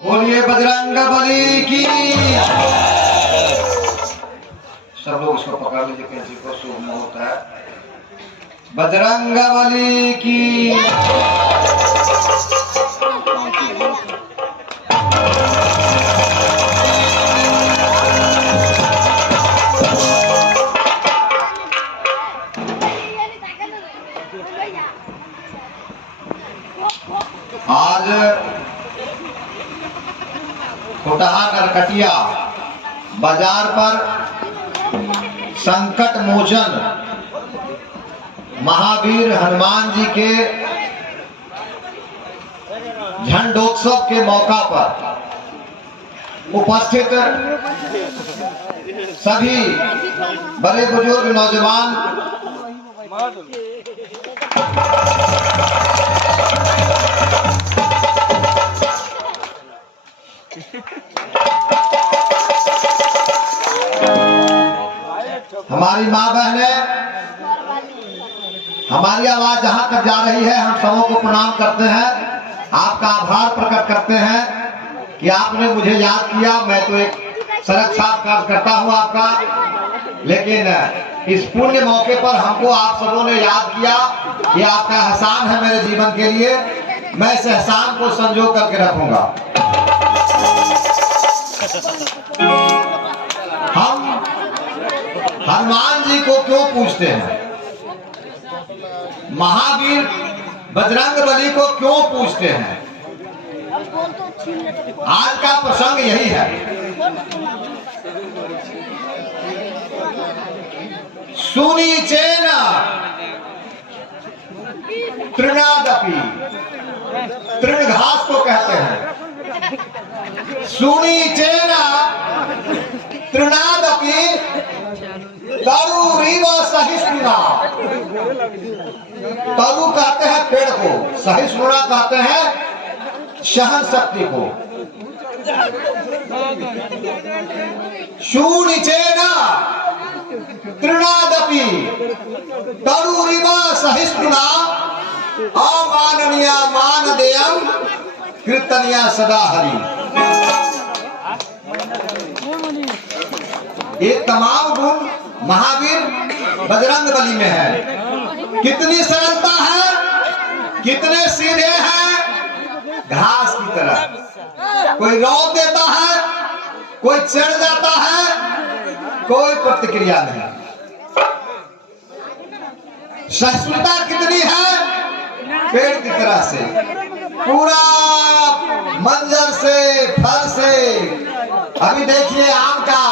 बोलिए बजरंगबली की। सब लोग इसको पकड़ लीजिए, किसी को शुभ मुहूर्त है। बजरंगबली की। आज कोटहा नरकटिया बाजार पर संकट मोचन महावीर हनुमान जी के झंडोत्सव के मौका पर उपस्थित सभी बड़े बुजुर्ग नौजवान हमारी माँ बहनें, हमारी आवाज जहां तक जा रही है, हम सबों को प्रणाम करते हैं। आपका आभार प्रकट करते हैं कि आपने मुझे याद किया। मैं तो एक सड़क साफ कार्य करता हूं आपका, लेकिन इस पुण्य मौके पर हमको आप सबों ने याद किया। ये आपका एहसान है मेरे जीवन के लिए। मैं इस एहसान को संजो करके रखूंगा। हम हनुमान जी को क्यों पूछते हैं, महावीर बजरंगबली को क्यों पूछते हैं? आज का प्रसंग यही है। सुनी चेन तृणादपि, तृण घास को कहते हैं। सुनी चेन तृणादपि तरुरीव सहिष्णुना। तरु कहते हैं पेड़ को, सहिष्णुना कहते हैं सहन शक्ति को। शूनिचेन तृणादपि तरुरीव सहिष्णुना अमाननीय मानदेयम् कीर्तनीय सदा हरि। ये तमाम गुण महावीर बजरंगबली में है। कितनी सरलता है, कितने सीधे हैं, घास की तरह। कोई रौद देता है, कोई चढ़ जाता है, कोई प्रतिक्रिया नहीं। सहिष्णुता कितनी है, पेड़ की तरह से, पूरा मंजर से, फल से। अभी देखिए आम का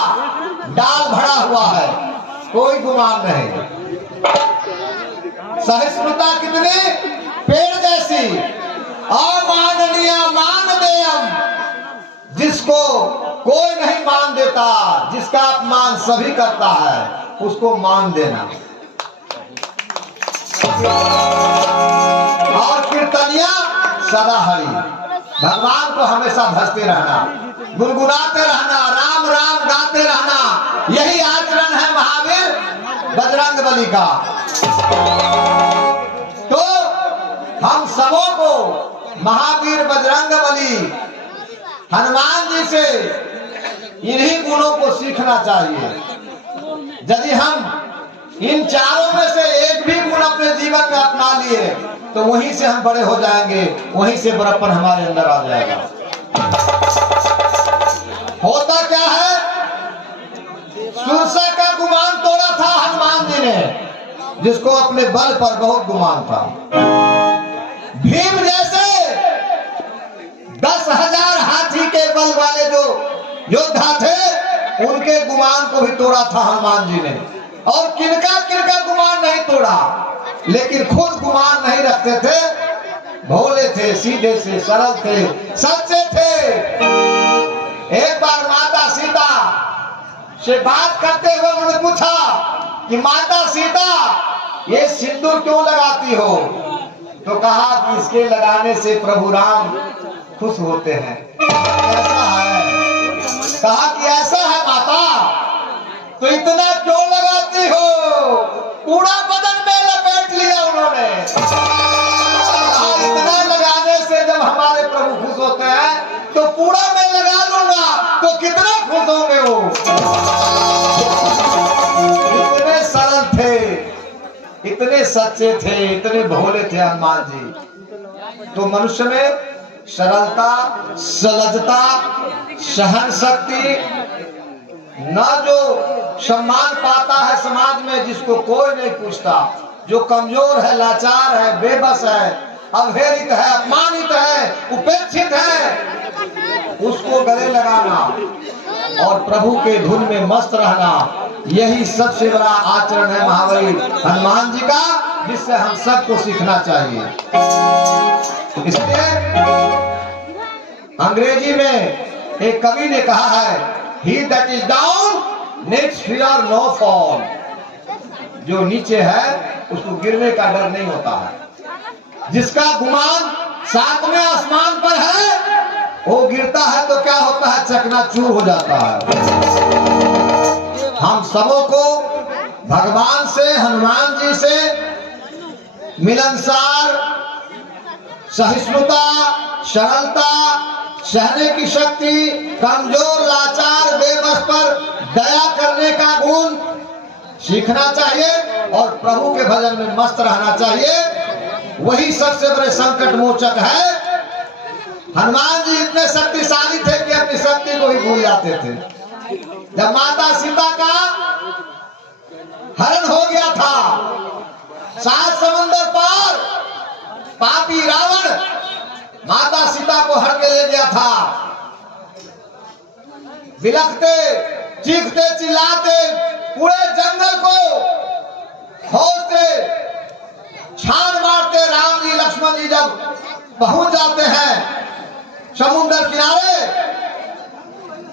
डाल भरा हुआ है, कोई गुमान नहीं। सहिष्णुता कितनी, पेड़ जैसी। अमाननीय मानदेयम्, जिसको कोई नहीं मान देता, जिसका अपमान सभी करता है, उसको मान देना। और कीर्तनिया सदा हरि, भगवान को हमेशा भजते रहना, गुनगुनाते रहना, राम राम गाते रहना। यही आचरण है महावीर बजरंगबली का। तो हम सबों को महावीर बजरंगबली हनुमान जी से इन्हीं गुणों को सीखना चाहिए। यदि हम इन चारों में से एक भी गुण अपने जीवन में अपना लिए तो वहीं से हम बड़े हो जाएंगे, वहीं से बड़प्पन हमारे अंदर आ जाएगा। होता क्या है, सुरसा का गुमान तोड़ा था हनुमान जी ने, जिसको अपने बल पर बहुत गुमान था। भीम जैसे 10,000 हाथी के बल वाले जो योद्धा थे, उनके गुमान को भी तोड़ा था हनुमान जी ने। और किनका किनका गुमान नहीं तोड़ा, लेकिन खुद गुमान नहीं रखते थे। भोले थे, सीधे से, सरल थे, सच्चे थे। एक बार माता सीता से बात करते हुए उन्होंने पूछा कि माता सीता, ये सिंदूर क्यों लगाती हो? तो कहा कि इसके लगाने से प्रभु राम खुश होते हैं। ऐसा है, कहा कि ऐसा है माता, तो इतना क्यों लगाती हो? पूरा बदन में लपेट लिया उन्होंने। इतना लगाने से जब हमारे प्रभु खुश होते हैं तो पूरा इतने सरल थे, इतने सच्चे थे, इतने भोले थे हनुमान जी। तो मनुष्य में सरलता, सहजता, सहन शक्ति, न जो सम्मान पाता है समाज में, जिसको कोई नहीं पूछता, जो कमजोर है, लाचार है, बेबस है, अवहेलित है, अपमानित है, उपेक्षित है, उसको गले लगाना और प्रभु के धुन में मस्त रहना, यही सबसे बड़ा आचरण है महाबली हनुमान जी का, जिससे हम सबको सीखना चाहिए। इसलिए अंग्रेजी में एक कवि ने कहा है, He that is down needs fear no fall। जो नीचे है उसको गिरने का डर नहीं होता है। जिसका गुमान सातवें आसमान पर है, वो गिरता है तो क्या होता है, चकनाचूर हो जाता है। हम सबों को भगवान से, हनुमान जी से मिलनसार, सहिष्णुता, सरलता, सहने की शक्ति, कमजोर, लाचार, बेबस पर दया करने का गुण सीखना चाहिए और प्रभु के भजन में मस्त रहना चाहिए। वही सबसे बड़े संकट मोचक है। हनुमान जी इतने शक्तिशाली थे कि अपनी शक्ति को ही भूल जाते थे। जब माता सीता का हरण हो गया था, 7 समुंदर पार पापी रावण माता सीता को हर के ले गया था। बिलखते, चीखते, चिल्लाते पूरे जंगल को खोजते, छान मारते राम जी लक्ष्मण जी जब पहुंच जाते हैं समुद्र किनारे,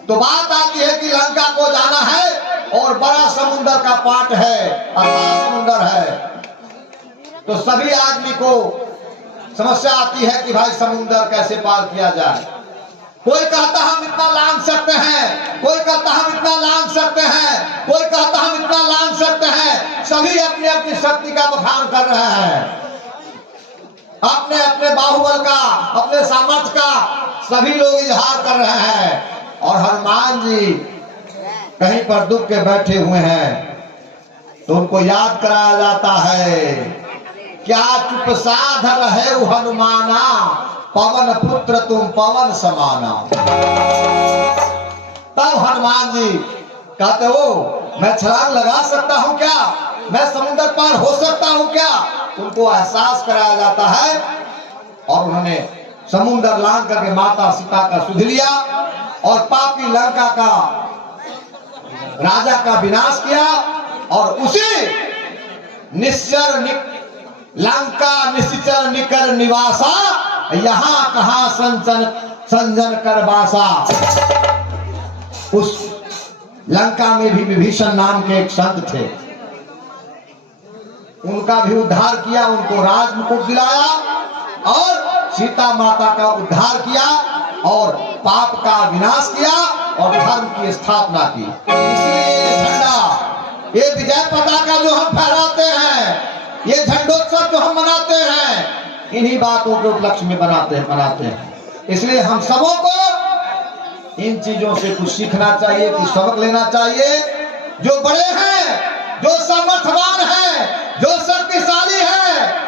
तो बात आती है कि लंका को जाना है और बड़ा समुद्र का पाट है, अथाह समुद्र है। तो सभी आदमी को समस्या आती है कि भाई समुद्र कैसे पार किया जाए। कोई कहता हम इतना लांघ सकते हैं, कोई कहता हम इतना लांघ सकते हैं, कोई कहता हम इतना लांघ सकते हैं। सभी अपनी अपनी शक्ति का बखान कर रहे हैं, अपने अपने बाहुबल का, अपने सामर्थ्य का सभी लोग इजहार कर रहे हैं। और हनुमान जी कहीं पर दुख के बैठे हुए हैं तो उनको याद कराया जाता है, क्या चुप साध रहे हनुमाना, पवन पुत्र तुम पवन समाना। तब हनुमान जी कहते हो मैं छलांग लगा सकता हूं क्या, मैं समुद्र पार हो सकता हूं क्या। उनको एहसास कराया जाता है और उन्होंने समुद्र लांघ करके माता सीता का सुध लिया और पापी लंका का राजा का विनाश किया। और उसी निश्चर लंका निश्चर निकर निवासा, यहाँ कहा संजन कर बासा। उस लंका में भी विभीषण नाम के एक संत थे, उनका भी उद्धार किया, उनको राज मुकुट दिलाया और सीता माता का उद्धार किया और पाप का विनाश किया और धर्म की स्थापना की। इसलिए ये झंडा, ये विजय पताका जो हम फहराते हैं, ये झंडोत्सव जो हम मनाते हैं, इन्हीं बातों के उपलक्ष्य में मनाते हैं। इसलिए हम सबों को इन चीजों से कुछ सीखना चाहिए, कुछ सबक लेना चाहिए। जो बड़े हैं, जो सामर्थ्यवान हैं, जो शक्तिशाली हैं,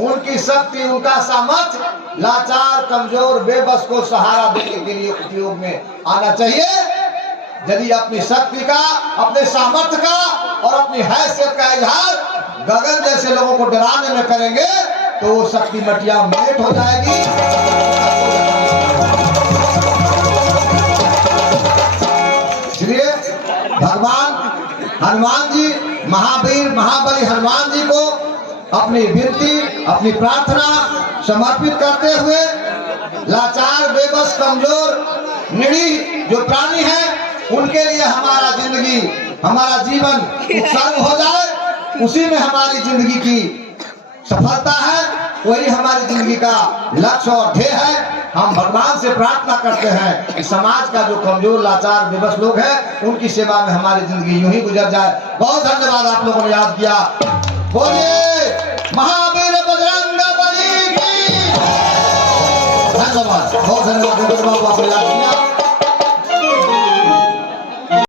उनकी शक्ति, उनका सामर्थ्य लाचार, कमजोर, बेबस को सहारा देने के लिए उपयोग में आना चाहिए। यदि अपनी शक्ति का, अपने सामर्थ्य का और अपनी हैसियत का इजहार गगन जैसे लोगों को डराने में करेंगे तो वो शक्ति मटिया मेट हो जाएगी। इसलिए भगवान हनुमान जी, महावीर महाबली हनुमान जी को अपनी विनती, अपनी प्रार्थना समर्पित करते हुए लाचार, बेबस, कमजोर, निरीह जो प्राणी हैं, उनके लिए हमारा जिंदगी, हमारा जीवन उत्सर्ग हो जाए, उसी में हमारी जिंदगी की सफलता है, वही हमारी जिंदगी का लक्ष्य और ध्येय है। हम भगवान से प्रार्थना करते हैं कि समाज का जो कमजोर, लाचार, बेबस लोग हैं, उनकी सेवा में हमारी जिंदगी यूं ही गुजर जाए। बहुत धन्यवाद, आप लोगों ने याद किया। बोलिए महावीर बजरंगबली की धन्यवाद, बहुत धन्यवाद।